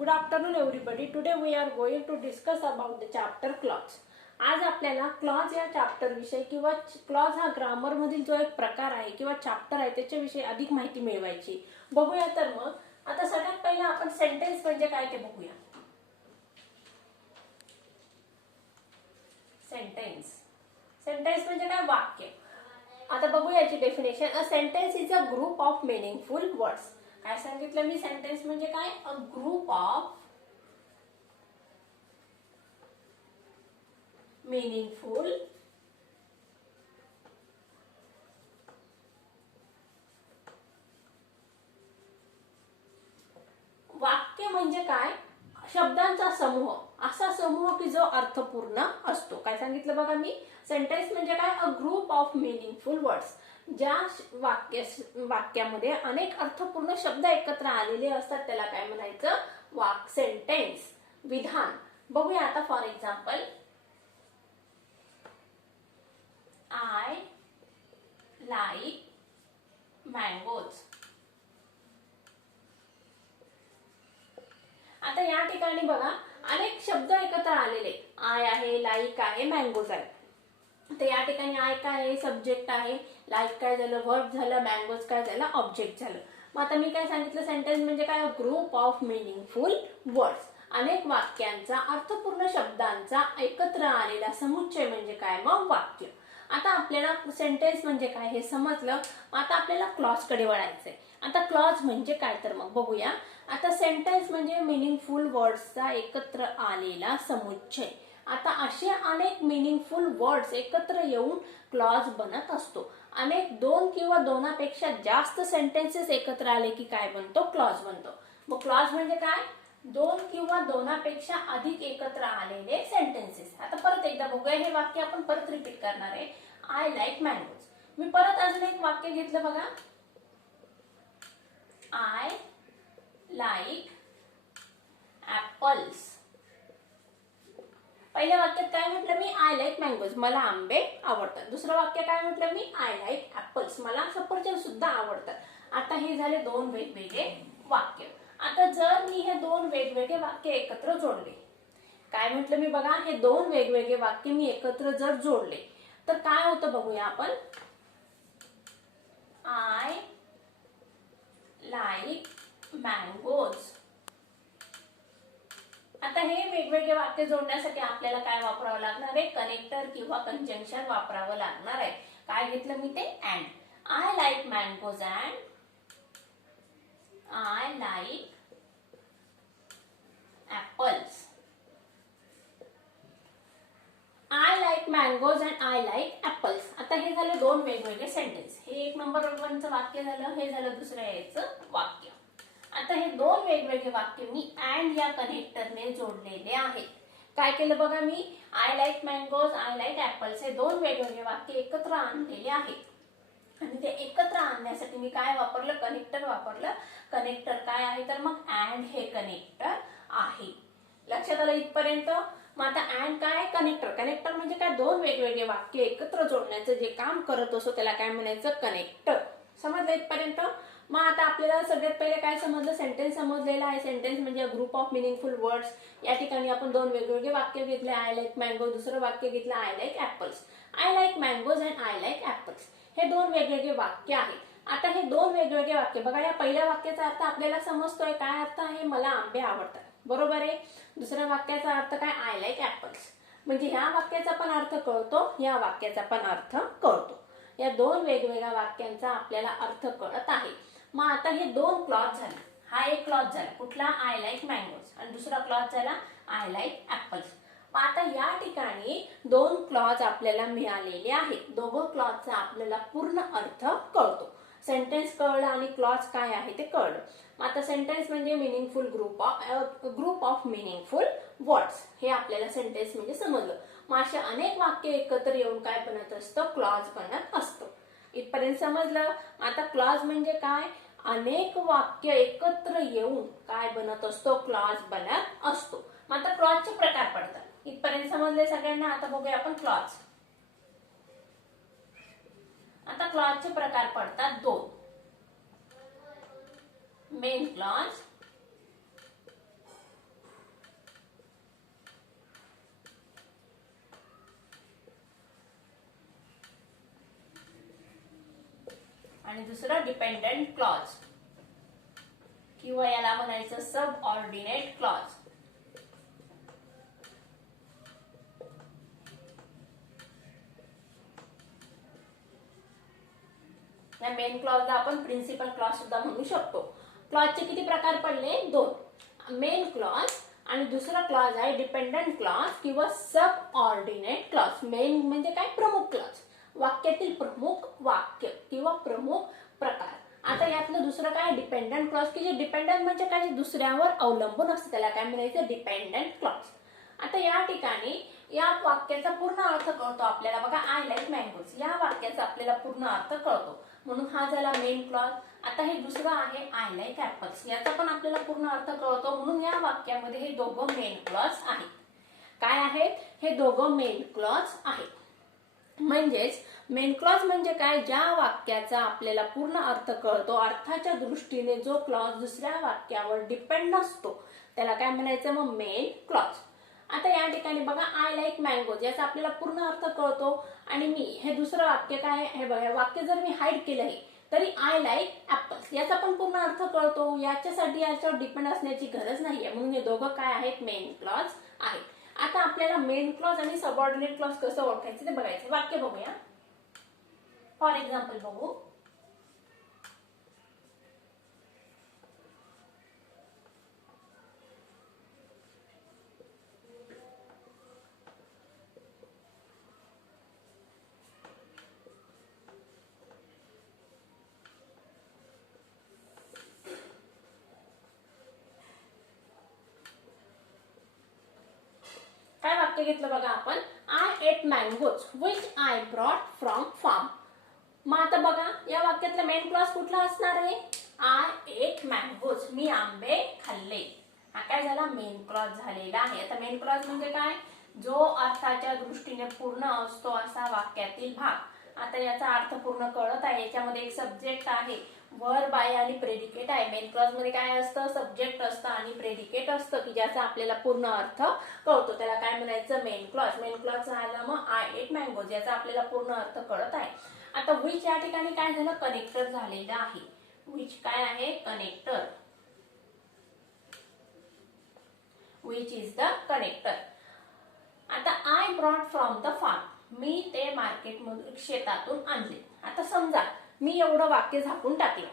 Good afternoon everybody. Today we are going to discuss about the chapter clause. आज आपल्याला clause या chapter विषयी किंवा क्लॉज हा ग्रामर मधील जो एक प्रकार आहे किंवा चॅप्टर आहे त्याच्याविषयी अधिक माहिती मिळवायची. बघूया तर मग आता सगळ्यात पहिला आपण सेंटेन्स म्हणजे काय ते बघूया. सेंटेन्स म्हणजे काय वाक्य. आता बघूया याची definition. A sentence is a group of meaningful words. काय सांगितलं मी सेंटेन्स म्हणजे काय? अ ग्रुप ऑफ मीनिंगफुल वाक्य म्हणजे काय? शब्दांचा समूह, असा समूह की जो अर्थपूर्ण असतो. काय सांगितलं बघा मी? सेंटेन्स म्हणजे काय? A group of meaningful words. ज्या वाक्यामध्ये अनेक अर्थपूर्ण शब्द एकत्र आलेले असतात त्याला काय म्हणायचं? सेंटेन्स, विधान. बघूया आता for example, I like mangoes. आता या ठिकाणी बघा अनेक शब्द एकत्र आलेले. आय आहे, लाईक आहे, मँगोज आहे. तर या ठिकाणी आय काय आहे? सब्जेक्ट आहे. लाईक काय झालं? वर्ब झालं. मँगोज काय झालं? ऑब्जेक्ट झालं. मग आता मी काय सांगितलं? सेंटेन्स म्हणजे काय? Group of meaningful words. अनेक वाक्यांचा, अर्थपूर्ण शब्दांचा एकत्र आलेला समुच्चय म्हणजे काय? मग वाक्य. आता आपल्याला सेंटेन्स म्हणजे काय हे समजलं. आता आपल्याला क्लॉज कडे वळायचंय. आता क्लॉज म्हणजे काय तर मग बघूया. आता सेंटेन्स म्हणजे मिनिंगफुल वर्ड्सचा एकत्र आलेला समुच्चय. आता असे अनेक मिनिंगफुल वर्ड्स एकत्र येऊन क्लॉज बनत असतो. अनेक दोन किंवा दोनापेक्षा जास्त सेंटेन्सेस एकत्र आले की काय बनतो? क्लॉज बनतो. मग क्लॉज म्हणजे काय? दोन किंवा दोनापेक्षा अधिक एकत्र आलेले सेंटेन्सेस. आता परत एकदा बघूया. हे वाक्य आपण परत रिपीट करणार आहे. I like mangoes. मी परत अजून एक वाक्य घेतलं बघा. I like apples. पहिल्या वाक्यात काय म्हटलं मी? आय लाईक मँगोज, मला आंबे आवडतात. दुसरं वाक्य काय म्हटलं मी? आय लाईक ऍपल्स, मला सफरचंद सुद्धा आवडतात. आता हे झाले दोन वेगवेगळे वाक्य. आता जर मी हे दोन वेगवेगळे वाक्य एकत्र जोडले, काय म्हटलं मी बघा? हे दोन वेगवेगळे वाक्य मी एकत्र जर जोडले तर काय होतं बघूया आपण. I like mangoes. आता हे वेगवेगळे वाक्य जोडण्यासाठी आपल्याला काय वापरावं लागणार आहे? कनेक्टर किंवा कंजंक्शन वापरावं लागणार आहे. काय घेतलं मी ते? And. I like mangoes and I like apples. I like mangoes and I like apples. आता हे झाले दोन वेगवेगळे सेंटेन्स. हे एक नंबर वनचं वाक्य झालं. हे झालं दुसऱ्या याचं वाक्य. आता हे दोन वेगवेगळे वाक्य मी अँड या कनेक्टरने जोडलेले आहेत. काय केलं बघा मी? I like mangoes, I like apples हे दोन वेगवेगळे वाक्य एकत्र आणलेले आहेत. आणि ते एकत्र आणण्यासाठी मी काय वापरलं? कनेक्टर वापरलं. कनेक्टर काय आहे तर मग अँड हे कनेक्टर आहे. लक्षात आलं इथपर्यंत? मग आता अँड काय? कनेक्टर. कनेक्टर म्हणजे काय? दोन वेगवेगळे वाक्य एकत्र जोडण्याचं जे काम करत असतो त्याला काय म्हणायचं? कनेक्टर. समजलं इथपर्यंत? मग आता आपल्याला सगळ्यात पहिले काय समजलं? सेंटेन्स समजलेला आहे. सेंटेन्स म्हणजे ग्रुप ऑफ मिनिंगफुल वर्ड्स. या ठिकाणी आपण दोन वेगवेगळे वाक्य घेतले. आय लाईक मँगो, दुसरं वाक्य घेतलं I like apples. I like mangoes and I like apples हे दोन वेगवेगळे वाक्य आहेत. आता हे दोन वेगवेगळे वाक्य बघा. या पहिल्या वाक्याचा अर्थ आपल्याला समजतोय. काय अर्थ आहे? मला आंबे आवडतात. बरोबर आहे. दुसऱ्या वाक्याचा अर्थ काय? I like apples. म्हणजे ह्या वाक्याचा पण अर्थ कळतो, या वाक्याचा पण अर्थ कळतो. या दोन वेगवेगळ्या वाक्यांचा आपल्याला अर्थ कळत आहे. मग आता हे दोन क्लॉज झाले. हा एक क्लॉज झाला कुठला? I like mangoes. आणि दुसरा क्लॉज झाला आय लाईक ऍपल्स. मग आता या ठिकाणी दोन क्लॉज आपल्याला मिळालेले आहेत. दोघं क्लॉजचा आपल्याला पूर्ण अर्थ कळतो. सेंटेन्स कळलं आणि क्लॉज काय आहे ते कळलं. मग आता सेंटेन्स म्हणजे meaningful group of meaningful words हे आपल्याला सेंटेन्स म्हणजे समजलं. मग असे अनेक वाक्य एकत्र येऊन काय बनत असतं? क्लॉज बनत असतं. इथपर्यंत समजलं? आता क्लॉज म्हणजे काय? अनेक वाक्य एकत्र येऊन काय बनत असतो? क्लॉज बनत असतो. मग आता क्लॉजचे प्रकार पडतात. इथपर्यंत समजले सगळ्यांना? आता बघूया आपण क्लॉज. आता क्लॉजचे प्रकार पडतात दोन. मेन क्लॉज आणि दुसरं डिपेंडंट क्लॉज किंवा याला म्हणायचं सब ऑर्डिनेट क्लॉज. या मेन क्लॉजला आपण प्रिन्सिपल क्लॉज सुद्धा म्हणू शकतो. क्लॉजचे किती प्रकार पडले? दोन. मेन क्लॉज आणि दुसरा क्लॉज आहे डिपेंडंट क्लॉज किंवा सब ऑर्डिनेट क्लॉज. मेन म्हणजे काय? प्रमुख क्लॉज, वाक्यातील प्रमुख वाक्य किंवा प्रमुख प्रकार. आता यातलं दुसरं काय? डिपेंडंट क्लॉज, की जे डिपेंडंट म्हणजे काय? दुसऱ्यावर अवलंबून असतं, त्याला काय म्हणायचं? Dependent clause. आता या ठिकाणी या वाक्याचा पूर्ण अर्थ कळतो आपल्याला बघा. आय लाईक मँगोज या वाक्याचा आपल्याला पूर्ण अर्थ कळतो, म्हणून हा झाला मेन क्लॉज. आता हे दुसरं आहे आय लाईक ऍपल्स, याचा पण आपल्याला पूर्ण अर्थ कळतो, म्हणून या वाक्यामध्ये हे दोघं मेन क्लॉज आहेत. काय आहेत? हे दोघं मेन क्लॉज आहेत. म्हणजेच मेन क्लॉज म्हणजे काय? ज्या वाक्याचा आपल्याला पूर्ण अर्थ कळतो, अर्थाच्या दृष्टीने जो क्लॉज दुसऱ्या वाक्यावर डिपेंड नसतो, त्याला काय म्हणायचं? मग मेन क्लॉज. आता या ठिकाणी बघा आय लाईक मँगोज याचा आपल्याला पूर्ण अर्थ कळतो आणि मी हे दुसरं वाक्य काय? हे बघा, वाक्य जर मी हाईड केलं आहे तरी आय लाईक ऍपल्स याचा पण पूर्ण अर्थ कळतो. याच्यासाठी याच्यावर डिपेंड असण्याची गरज नाहीये, म्हणून हे दोघं काय आहेत? मेन क्लॉज आहेत. आता आपल्याला मेन क्लॉज आणि सबऑर्डिनेट क्लॉज कसं ओळखायचं ते बघायचं. वाक्य बघूया. फॉर एक्झाम्पल बघू. काय वाक्य घेतलं बघा आपण? I ate mangoes which I brought from farm. मग आता बघा या वाक्यातला मेन क्लॉज कुठला असणार आहे? आय एट मँगोज, मी आंबे खाल्ले. हा काय झाला? मेन क्लॉज झालेला आहे. आता मेन क्लॉज म्हणजे काय? जो अर्थाच्या दृष्टीने पूर्ण असतो असा वाक्यातील भाग. आता याचा अर्थ पूर्ण कळत आहे. याच्यामध्ये एक सब्जेक्ट आहे, वर्ब आहे आणि प्रेडिकेट आहे. मेन क्लॉज मध्ये काय असतं? सब्जेक्ट असतं आणि प्रेडिकेट असतं, की ज्याचा आपल्याला पूर्ण अर्थ कळतो, त्याला काय म्हणायचं? Main clause. मेन क्लॉज झाला मग आय एट मँगोज याचा आपल्याला पूर्ण अर्थ कळत आहे. आता विच या ठिकाणी काय झालं? कनेक्टर झालेलं आहे. विच काय आहे? Connector. Which is the connector. आता I brought from the farm, मी ते मार्केटमधून शेतातून आणले. आता समजा मी एवढं वाक्य झाकून टाकलं,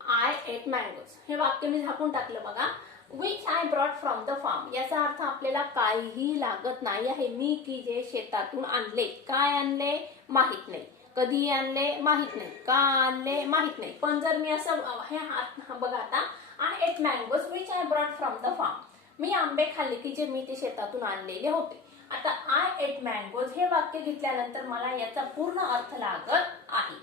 आय एट मँगोज हे वाक्य मी झाकून टाकलं बघा. Which I brought from the farm याचा अर्थ आपल्याला काहीही लागत नाही आहे. मी की जे शेतातून आणले. काय आणले? माहित नाही. कधी आणले? माहित नाही. का आणले? माहित नाही. पण जर मी असं हे बघा आता I ate mangoes which I brought from the farm, मी आंबे खाल्ले की जे मी ते शेतातून आणलेले होते. आता आय एट मँगोज हे वाक्य घेतल्यानंतर मला याचा पूर्ण अर्थ लागत आहे,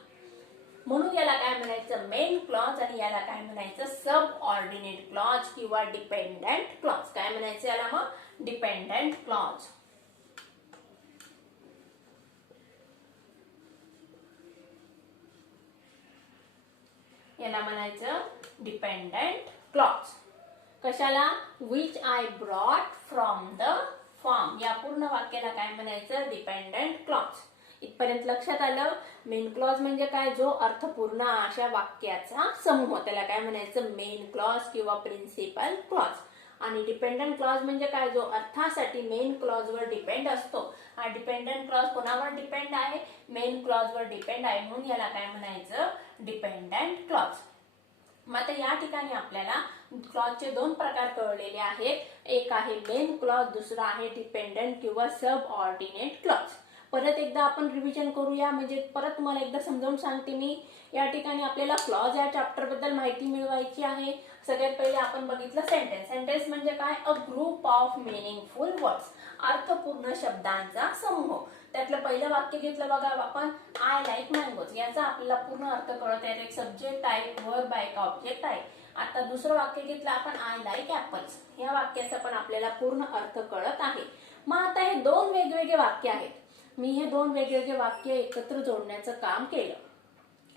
म्हणून याला काय म्हणायचं? Main clause. आणि याला काय म्हणायचं? सब ऑर्डिनेट क्लॉज किंवा डिपेंडंट क्लॉज. काय म्हणायचं याला? मग डिपेंडंट क्लॉज. याला म्हणायचं डिपेंडंट क्लॉज. कशाला? Which I brought from the farm या पूर्ण वाक्याला काय म्हणायचं? Dependent clause. इथपर्यंत लक्षात आलं? मेन क्लॉज म्हणजे काय? जो अर्थपूर्ण अशा वाक्याचा समूह, त्याला काय म्हणायचं? मेन क्लॉज किंवा प्रिन्सिपल क्लॉज. आणि डिपेंडंट क्लॉज म्हणजे काय? जो अर्थासाठी मेन क्लॉज वर डिपेंड असतो. हा डिपेंडंट क्लॉज कोणावर डिपेंड आहे? मेन क्लॉज वर डिपेंड आहे, म्हणून याला काय म्हणायचं? Dependent clause. मग आता या ठिकाणी आपल्याला क्लॉजचे दोन प्रकार कळलेले आहेत. एक आहे मेन क्लॉज, दुसरा आहे डिपेंडंट किंवा सब ऑर्डिनेट क्लॉज. परत एकदा आपण रिव्हिजन करूया, म्हणजे परत तुम्हाला एकदा समजावून सांगते मी. या ठिकाणी आपल्याला क्लॉज या चॅप्टर बद्दल माहिती मिळवायची आहे. सगळ्यात पहिले आपण बघितलं सेंटेन्स. सेंटेन्स म्हणजे काय? A group of meaningful words, अर्थपूर्ण शब्दांचा समूह. त्यातलं पहिलं वाक्य घेतलं बघा आपण, आय लाईक मँगोज याचा आपल्याला पूर्ण अर्थ कळत आहे. एक सब्जेक्ट आहे, वर्ब आहे, ऑब्जेक्ट आहे. आता दुसरं वाक्य घेतलं आपण, आय लाईक ऍपल्स या वाक्याचा पण आपल्याला पूर्ण अर्थ कळत आहे. मग आता हे दोन वेगवेगळे वाक्य आहेत. मी हे दोन वेगवेगळे वाक्य एकत्र जोडण्याचं काम केलं.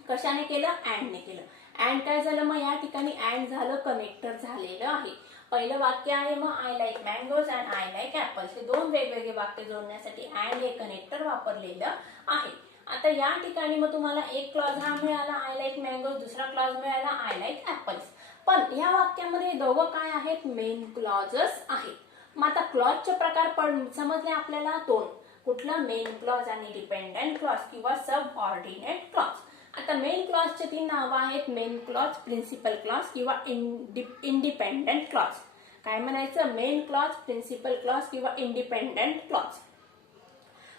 कशाने केलं? अँडने केलं. अँड काय झालं? मग या ठिकाणी अँड झालं, कनेक्टर झालेलं आहे. पहिलं वाक्य आहे मग I like mangoes and I like apples. हे दोन वेगवेगळे वाक्य जोडण्यासाठी अँड हे कनेक्टर वापरलेलं आहे. आता या ठिकाणी मग तुम्हाला एक क्लॉज हा मिळाला आय लाईक मँगोज, दुसरा क्लॉज मिळाला आय लाईक ऍपल्स. पण या वाक्यामध्ये दोघं काय आहेत, मेन क्लॉजच आहेत. मग आता क्लॉजचे प्रकार समजले आपल्याला दोन, कुठला मेन क्लॉज आणि डिपेंडंट क्लॉज किंवा सब ऑर्डिनेट क्लॉज. आता मेन क्लॉजचे तीन नावं आहेत, मेन क्लॉज, प्रिन्सिपल क्लॉज किंवा इंडिपेंडंट क्लॉज. काय म्हणायचं, मेन क्लॉज, प्रिन्सिपल क्लॉज किंवा इंडिपेंडंट क्लॉज.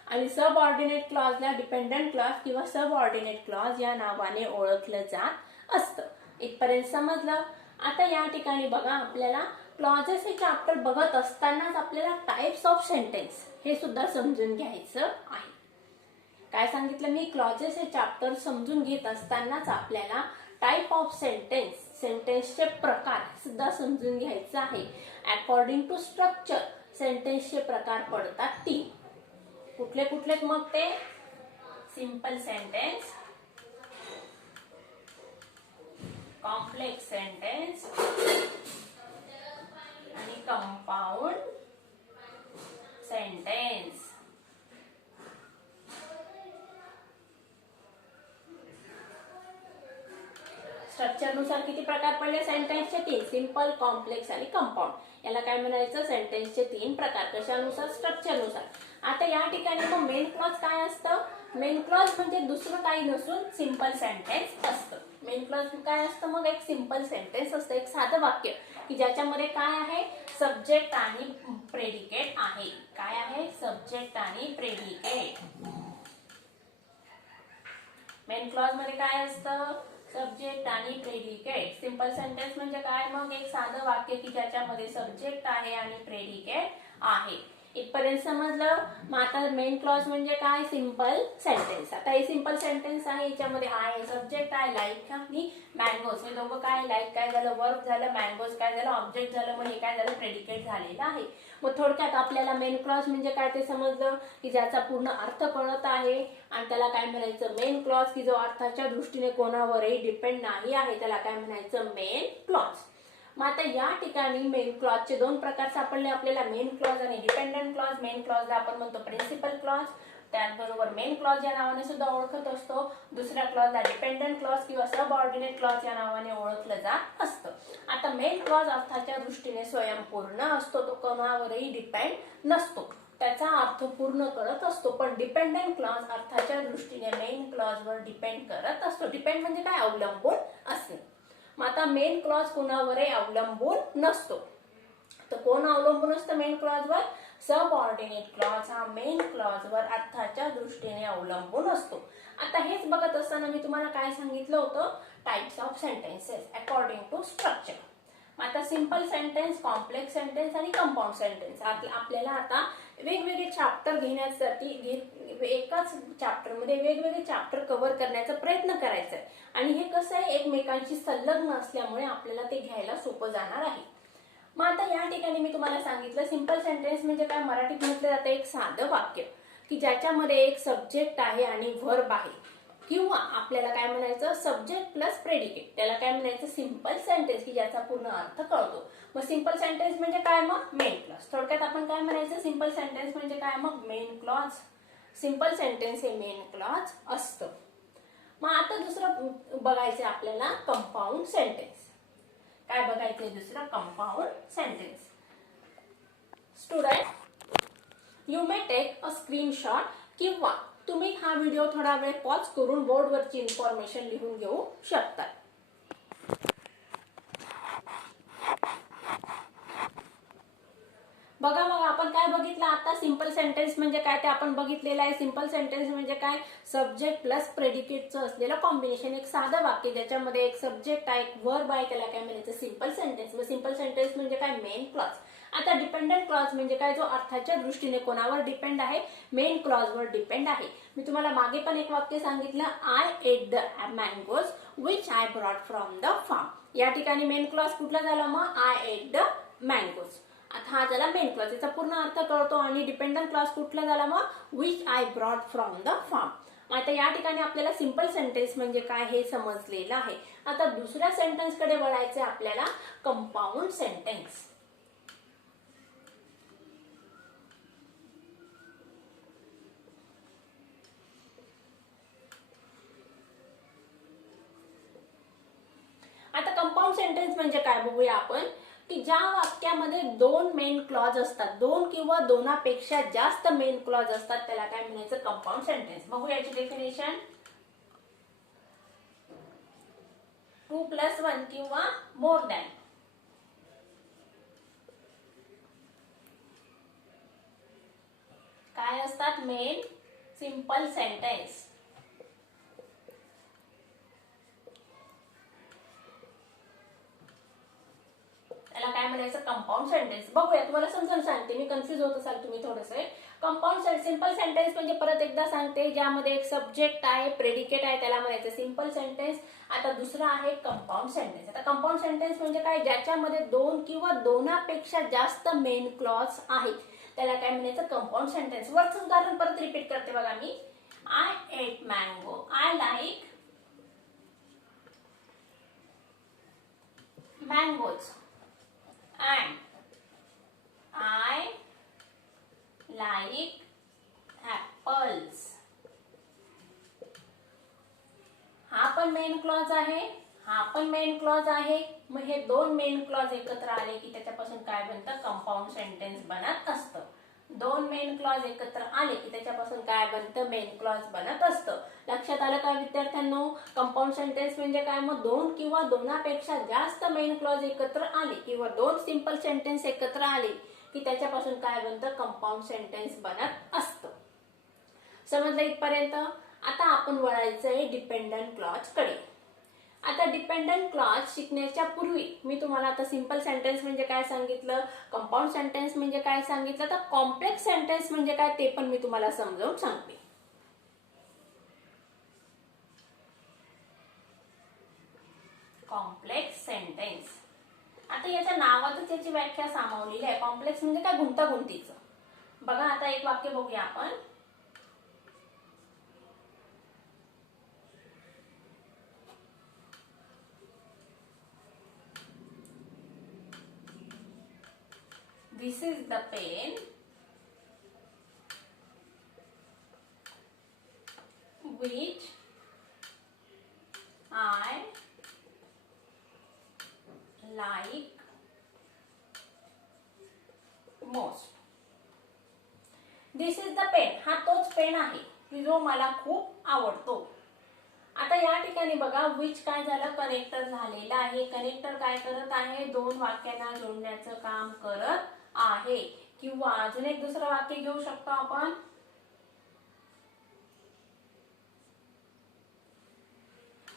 आणि सब ऑर्डिनेट क्लॉजला डिपेंडंट क्लॉज किंवा सब ऑर्डिनेट क्लॉज या नावाने ओळखलं जात असतं. इथपर्यंत समजलं. आता या ठिकाणी बघा, आपल्याला क्लॉजेस हे चॅप्टर बघत असतानाच आपल्याला टाइप्स ऑफ सेंटेन्स हे सुद्धा समजून घ्यायचं आहे. काय सांगितलं मी, क्लॉजेस हे चॅप्टर समजून घेत असतानाच आपल्याला टाइप ऑफ सेंटेन्सचे प्रकार सुद्धा समजून घ्यायचं आहे. अकॉर्डिंग टू स्ट्रक्चर सेंटेन्सचे प्रकार पडतात तीन. कुठले कुठले मग ते, सिंपल सेंटेन्स, कॉम्प्लेक्स सेंटेन्स आणि कंपाऊंड सेंटेन्स. स्ट्रक्चरनुसार किती प्रकार पडले सेंटेन्सचे, तीन, सिंपल, कॉम्प्लेक्स आणि कंपाऊंड. याला काय म्हणायचं, सेंटेन्सचे तीन प्रकार. कशानुसार, स्ट्रक्चरनुसार. आता या ठिकाणी मग मेन क्लॉज काय असतं, मेन क्लॉज म्हणजे दुसरं काही नसून सिंपल सेंटेन्स असतं. मेन क्लॉज काय असतं, मग एक सिंपल सेंटेन्स असतं, एक साधं वाक्य की ज्याच्यामध्ये काय आहे, सब्जेक्ट आणि प्रेडिकेट आहे. काय आहे, सब्जेक्ट आणि प्रेडिकेट. मेन क्लॉज मध्ये काय असतं, सब्जेक्ट आणि प्रेडिकेट. सिंपल सेंटेन्स म्हणजे काय, मग एक साधं वाक्य की ज्याच्यामध्ये सब्जेक्ट आहे आणि प्रेडिकेट आहे. इथपर्यंत समजलं. मग आता मेन क्लॉज म्हणजे काय, सिंपल सेंटेन्स. आता हे सिंपल सेंटेन्स आहे, याच्यामध्ये आहे सब्जेक्ट आहे, लाईक आणि मँगोज. हे दोघं काय, लाईक काय झालं, वर्ब झालं, मँगोज काय झालं, ऑब्जेक्ट झालं, मग हे काय झालं, प्रेडिकेट झालेलं आहे. मग थोडक्यात आपल्याला मेन क्लॉज म्हणजे काय ते समजलं की ज्याचा पूर्ण अर्थ कळत आहे. आणि त्याला काय म्हणायचं, मेन क्लॉज की जो अर्थाच्या दृष्टीने कोणावरही डिपेंड नाही आहे, त्याला काय म्हणायचं, मेन क्लॉज. मग आता या ठिकाणी मेन क्लॉजचे दोन प्रकार सापडले आपल्याला, मेन क्लॉज आणि डिपेंडंट क्लॉज. मेन क्लॉजला आपण म्हणतो प्रिन्सिपल क्लॉज, त्याचबरोबर मेन क्लॉज या नावाने सुद्धा ओळखत असतो. दुसऱ्या क्लॉजला डिपेंडंट क्लॉज किंवा सब ऑर्डिनेट क्लॉज या नावाने ओळखलं जात असतं. आता मेन क्लॉज अर्थाच्या दृष्टीने स्वयंपूर्ण असतो, तो कोणावरही डिपेंड नसतो, त्याचा अर्थ पूर्ण करत असतो. पण डिपेंडंट क्लॉज अर्थाच्या दृष्टीने मेन क्लॉज वर डिपेंड करत असतो. डिपेंड म्हणजे काय, अवलंबून असणे. मग आता मेन क्लॉज कोणावरही अवलंबून नसतो. तर कोण अवलंबून असतं मेन क्लॉजवर, सब ऑर्डिनेट क्लॉज हा मेन क्लॉजवर अर्थाच्या दृष्टीने अवलंबून असतो. आता हेच बघत असताना मी तुम्हाला काय सांगितलं होतं, types of sentences according to structure. आता सिंपल सेंटेन्स, कॉम्प्लेक्स सेंटेन्स आणि कंपाऊंड सेंटेन्स. आपल्याला आता वेगवेगळे चॅप्टर घेण्यासाठी एकाच चॅप्टरमध्ये वेगवेगळे चॅप्टर कव्हर करण्याचा प्रयत्न करायचा आहे. आणि हे कसं आहे, एकमेकांशी संलग्न असल्यामुळे आपल्याला ते घ्यायला सोपं जाणार आहे. मग आता या ठिकाणी मी तुम्हाला सांगितलं, सिंपल सेंटेन्स म्हणजे काय, मराठीत म्हटलं जातं एक साधं वाक्य की ज्याच्यामध्ये एक सब्जेक्ट आहे आणि व्हर्ब आहे, किंवा आपल्याला काय म्हणायचं, सब्जेक्ट प्लस प्रेडिकेट, त्याला काय म्हणायचं, सिंपल सेंटेन्स की ज्याचा पूर्ण अर्थ कळतो. मग सिंपल सेंटेन्स म्हणजे काय, मग मेन क्लॉज. थोडक्यात आपण काय म्हणायचं, सिंपल सेंटेन्स म्हणजे काय, मग मेन क्लॉज. सिंपल सेंटेन्स हे मेन क्लॉज असतं. मग आता दुसरं बघायचं आपल्याला, कंपाऊंड सेंटेन्स. काय बघायचंय दुसरं, compound sentence. Student, you may take a screenshot, किंवा तुम्ही हा व्हिडिओ थोडा वेळ पॉज करून बोर्डवरची इन्फॉर्मेशन लिहून घेऊ शकता. बघा मग आपण काय बघितलं आता, सिंपल सेंटेन्स म्हणजे काय ते आपण बघितलेलं आहे. सिंपल सेंटेन्स म्हणजे काय, सब्जेक्ट प्लस प्रेडिकेटचं असलेलं कॉम्बिनेशन, एक साधं वाक्य ज्याच्यामध्ये एक सब्जेक्ट आहे, एक वर्ब आहे, त्याला काय म्हणायचं, सिंपल सेंटेन्स. मग सिंपल सेंटेन्स म्हणजे काय, मेन क्लॉज. आता डिपेंडंट क्लॉज म्हणजे काय, जो अर्थाच्या दृष्टीने कोणावर डिपेंड आहे, मेन क्लॉजवर डिपेंड आहे. मी तुम्हाला मागे पण एक वाक्य सांगितलं, I ate the mangoes which I brought from the farm. या ठिकाणी मेन क्लॉज कुठला झाला, मग आय एट द मँगोज. आता हा झाला मेन क्लॉज, याचा पूर्ण अर्थ कळतो. आणि डिपेंडंट क्लॉज कुठला झाला, मग which I brought from the farm. आता या ठिकाणी आपल्याला सिंपल सेंटेन्स म्हणजे काय हे समजलेलं आहे. आता दुसऱ्या सेंटेन्स कडे वळायचे आपल्याला, कंपाऊंड सेंटेन्स. सेंटेन्स म्हणजे काय बघूया आपण, की ज्या वाक्यामध्ये दोन मेन क्लॉज असतात, दोन किंवा दोनापेक्षा जास्त मेन क्लॉज असतात, त्याला काय म्हणायचं, कंपाऊंड सेंटेन्स. बघूया याची डेफिनेशन. 2+1 किंवा मोर दॅन. काय असतात, मेन सिंपल सेंटेन्स. त्याला काय म्हणायचं, कंपाऊंड सेंटेन्स. बघूया, तुम्हाला समजून सांगते, मी कन्फ्युज होत असाल तुम्ही थोडेसे. कंपाऊंड सिंपल सेंटेन्स म्हणजे परत एकदा सांगते, ज्यामध्ये एक सब्जेक्ट आहे, प्रेडिकेट आहे, त्याला म्हणायचं सिंपल सेंटेन्स. आता दुसरा आहे कंपाऊंड सेंटेन्स. आता कंपाऊंड सेंटेन्स म्हणजे काय, ज्याच्यामध्ये दोन किंवा दोनापेक्षा जास्त मेन क्लॉज आहेत, त्याला काय म्हणायचं, कंपाऊंड सेंटेन्स. वरचं उदाहरण परत रिपीट करते बघा मी. I ate mango, I like mangoes and I like apples. हा पण मेन क्लॉज आहे, हा पण मेन क्लॉज आहे. मग हे दोन मेन क्लॉज एकत्र आले की त्याच्यापासून काय बनतं, कंपाऊंड सेंटेन्स बनत असतं. दोन मेन क्लॉज एकत्र आले की त्याच्यापासून काय बनतं, मेन क्लॉज बनत असतं. लक्षात आलं का विद्यार्थ्यांनो? कंपाऊंड सेंटेन्स म्हणजे काय, मग दोन किंवा दोनापेक्षा जास्त मेन क्लॉज एकत्र आले किंवा दोन सिंपल सेंटेन्स एकत्र आले की त्याच्यापासून काय बनतं, कंपाऊंड सेंटेन्स बनत असतं. समजलं इथपर्यंत? आता आपण वळायचंय डिपेंडंट क्लॉज कडे. आता डिपेंडंट क्लॉज शिकण्याच्या पूर्वी मी तुम्हाला आता सिंपल सेंटेन्स म्हणजे काय सांगितलं, कंपाऊंड सेंटेन्स म्हणजे काय सांगितलं, तर कॉम्प्लेक्स सेंटेन्स म्हणजे काय ते पण मी तुम्हाला समजावून सांगते. Complex sentence. आता याच्या नावातच याची व्याख्या सामावलेली आहे. कॉम्प्लेक्स म्हणजे काय, गुंतागुंतीचं. बघा आता एक वाक्य बघूया आपण. This is the pen which I like most. This is the pen. हा तोच पेन आहे की जो मला खूप आवडतो. आता या ठिकाणी बघा, विच काय झालं, कनेक्टर झालेलं आहे. कनेक्टर काय करत आहे, दोन वाक्यांना जोडण्याचं काम करत आहे. किंवा अजून एक दुसरं वाक्य घेऊ शकतो आपण.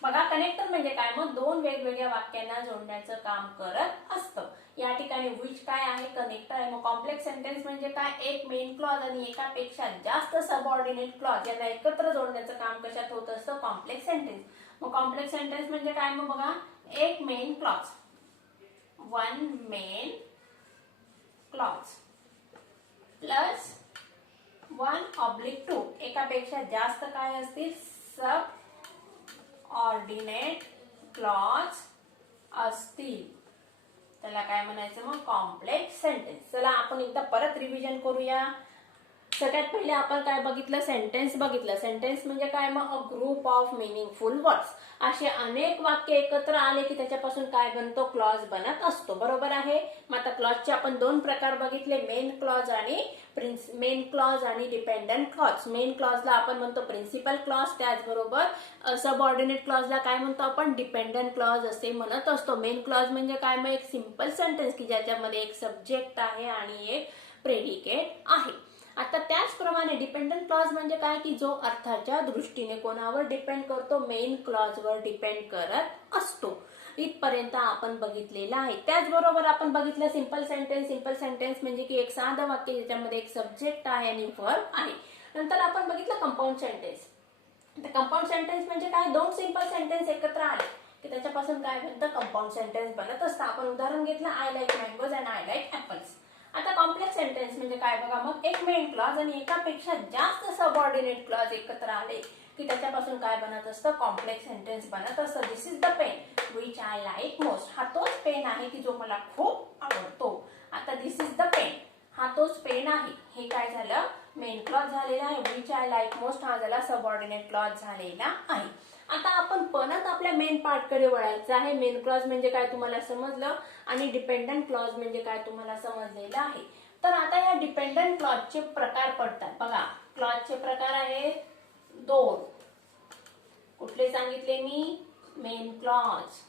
बघा, कनेक्टर म्हणजे काय, मग दोन वेगवेगळ्या वाक्यांना जोडण्याचं काम करत असतं. या ठिकाणी विच काय आहे, कनेक्टर आहे. मग कॉम्प्लेक्स सेंटेन्स म्हणजे काय, एक मेन क्लॉज आणि एकापेक्षा जास्त सबऑर्डिनेट क्लॉज यांना एकत्र जोडण्याचं काम कशात होत असतं, कॉम्प्लेक्स सेंटेन्स. मग कॉम्प्लेक्स सेंटेन्स म्हणजे काय, मग बघा, एक main clause, one main clause plus 1/2 एकापेक्षा जास्त काय असतील, सब ऑर्डिनेट क्लॉज असतील, त्याला काय म्हणायचं, मग कॉम्प्लेक्स सेंटेन्स. चला आपण एकदा परत रिव्हिजन करूया. सगळ्यात पहिले आपण काय बघितलं, सेंटेन्स बघितलं. सेंटेन्स म्हणजे काय, मग a group of meaningful words. असे अनेक वाक्य एकत्र आले की त्याच्यापासून काय बनतो, क्लॉज बनत असतो. बरोबर आहे. मग आता क्लॉजचे आपण दोन प्रकार बघितले, मेन क्लॉज आणि डिपेंडंट क्लॉज. मेन क्लॉजला आपण म्हणतो प्रिन्सिपल क्लॉज, त्याचबरोबर सबऑर्डिनेट क्लॉजला काय म्हणतो आपण, डिपेंडंट क्लॉज असे म्हणत असतो. मेन क्लॉज म्हणजे काय, मग एक सिंपल सेंटेन्स की ज्याच्यामध्ये एक सब्जेक्ट आहे आणि एक प्रेडिकेट आहे. आता त्याचप्रमाणे डिपेंडंट क्लॉज म्हणजे काय, की जो अर्थाच्या दृष्टीने कोणावर डिपेंड करतो, मेन क्लॉजवर डिपेंड करत असतो. इथपर्यंत आपण बघितलेलं आहे. त्याचबरोबर आपण बघितलं सिंपल सेंटेन्स. सिंपल सेंटेन्स म्हणजे की एक साधं वाक्य ज्याच्यामध्ये एक सब्जेक्ट आहे आणि वर्ब आहे. नंतर आपण बघितलं कंपाऊंड सेंटेन्स. कंपाऊंड सेंटेन्स म्हणजे काय, दोन सिंपल सेंटेन्स एकत्र आले की त्याच्यापासून काय बनतं, कंपाऊंड सेंटेन्स बनत असतं. आपण उदाहरण घेतलं, I like mangoes and I like apples. आता कॉम्प्लेक्स सेंटेन्स म्हणजे काय बघा, मग एक मेन क्लॉज आणि एकापेक्षा जास्त सबऑर्डिनेट क्लॉज एकत्र आले की त्याच्यापासून काय बनत असतं, कॉम्प्लेक्स सेंटेन्स बनत असतं. This is the pen which I like most. हा तोच पेन आहे की जो मला खूप आवडतो. आता दिस इज द पेन, हा तोच पेन आहे. हे काय झालं, मेन क्लॉज झालेला आहे. विच आय लाईक मोस्ट हा झाला सबऑर्डिनेट क्लॉज झालेला आहे. आता आपण परत आपल्या मेन पार्ट कडे वळायचं आहे. मेन क्लॉज म्हणजे काय तुम्हाला समजलं आणि डिपेंडंट क्लॉज म्हणजे काय तुम्हाला समजलेलं आहे. तर आता या डिपेंडंट क्लॉजचे प्रकार पडतात. बघा, क्लॉजचे प्रकार आहेत 2. कुठले सांगितले मी? मेन क्लॉज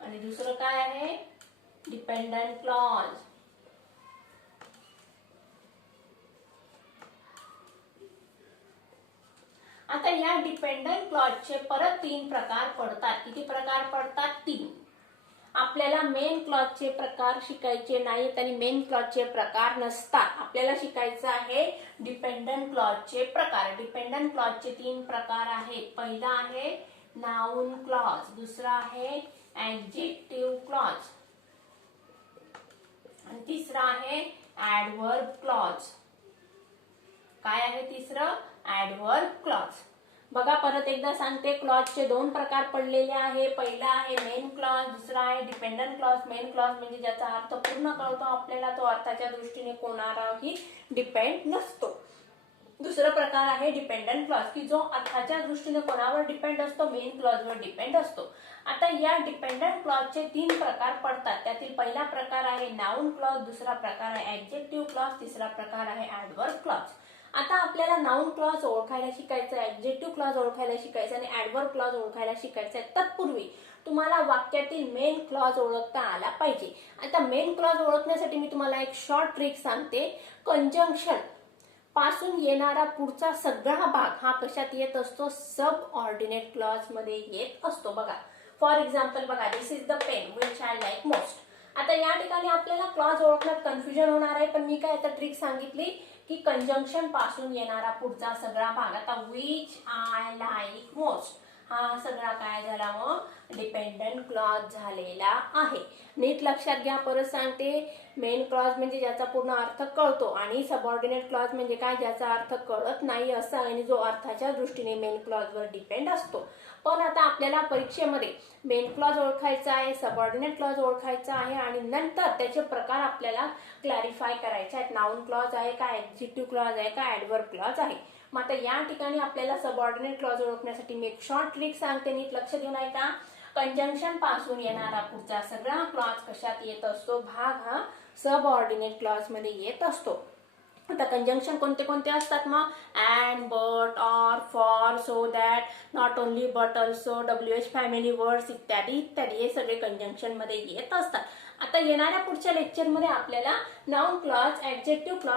आणि दुसरं काय आहे? Dependent clause. आता या डिपेंडंट क्लॉजचे परत 3 प्रकार पडतात. किती प्रकार पडतात? 3. आपल्याला मेन क्लॉजचे प्रकार शिकायचे नाहीत आणि मेन क्लॉजचे प्रकार नसतात. आपल्याला शिकायचं आहे डिपेंडंट क्लॉजचे प्रकार. डिपेंडंट क्लॉजचे 3 प्रकार आहेत. पहिला आहे नाउन क्लॉज, दुसरा आहे ऍडजेक्टिव्ह क्लॉज आणि तिसरा आहे ऍडवर्ब क्लॉज. काय आहे तिसरं? Adverb clause. बघा, परत एकदा सांगते, क्लॉजचे 2 प्रकार पडलेले आहे. पहिला आहे मेन क्लॉज, दुसरा आहे डिपेंडंट क्लॉज. मेन क्लॉज म्हणजे ज्याचा अर्थ पूर्ण कळतो आपल्याला, तो अर्थाच्या दृष्टीने कोणावरही डिपेंड नसतो. दुसरा प्रकार आहे डिपेंडंट क्लॉज की जो अर्थाच्या दृष्टीने कोणावर डिपेंड असतो? मेन क्लॉजवर डिपेंड असतो. आता या डिपेंडंट क्लॉजचे 3 प्रकार पडतात. त्यातील पहिला प्रकार आहे नाउन क्लॉज, दुसरा प्रकार आहे ऍडजेक्टिव्ह क्लॉज, तिसरा प्रकार आहे ऍडवर्ब क्लॉज. आता आपल्याला नाउन क्लॉज ओळखायला शिकायचं आहे, ऍडजेक्टिव्ह क्लॉज ओळखायला शिकायचं आणि ऍडवर्ब क्लॉज ओळखायला शिकायचं आहे. तत्पूर्वी तुम्हाला वाक्यातील मेन क्लॉज ओळखता आला पाहिजे. आता मेन क्लॉज ओळखण्यासाठी मी तुम्हाला एक शॉर्ट ट्रिक सांगते. कंजंक्शन पासून येणारा पुढचा सगळा भाग हा कशात येत असतो? सब ऑर्डिनेट क्लॉज मध्ये येत असतो. बघा, फॉर एक्झाम्पल बघा, this is the pen which I like most. आता या ठिकाणी आपल्याला क्लॉज ओळखण्यात कन्फ्युजन होणार आहे, पण मी काय आता ट्रिक सांगितली की कंजंक्शन पासून येणारा पुढचा सगळा भाग. आता विच आय लाईक मोस्ट हा सगळा काय झाला? मग डिपेंडंट क्लॉज झालेला आहे. नीट लक्षात घ्या, परत सांगते. मेन क्लॉज म्हणजे ज्याचा पूर्ण अर्थ कळतो आणि सबऑर्डिनेट क्लॉज म्हणजे काय? ज्याचा अर्थ कळत नाही असा आणि जो अर्थाच्या दृष्टीने मेन क्लॉजवर डिपेंड असतो. पण आता आपल्याला परीक्षेमध्ये मेन क्लॉज ओळखायचा आहे, सबऑर्डिनेट क्लॉज ओळखायचा आहे आणि नंतर त्याचे प्रकार आपल्याला क्लॅरिफाय करायचे आहेत. नाउन क्लॉज आहे का, ऍडजेक्टिव्ह क्लॉज आहे का, ऍडवर्ब क्लॉज आहे. मग आता या ठिकाणी आपल्याला सबऑर्डिनेट क्लॉज ओळखण्यासाठी मी एक शॉर्ट ट्रिक सांगते, नीट लक्ष देऊन ऐका. कंजंक्शन पासून येणारा पुढचा सगळा क्लॉज कशात येत असतो? भाग हा सबऑर्डिनेट क्लॉज मध्ये येत असतो. आता कंजंक्शन कोणते कोणते असतात? मग and, but, or, for, so, that, not only but also, WH family words इत्यादी इत्यादी हे सगळे कंजंक्शन मध्ये येत असतात. आता येणाऱ्या पुढच्या लेक्चर मध्ये आपल्याला नाउन क्लॉज, ऍडजेक्टिव्ह क्लॉज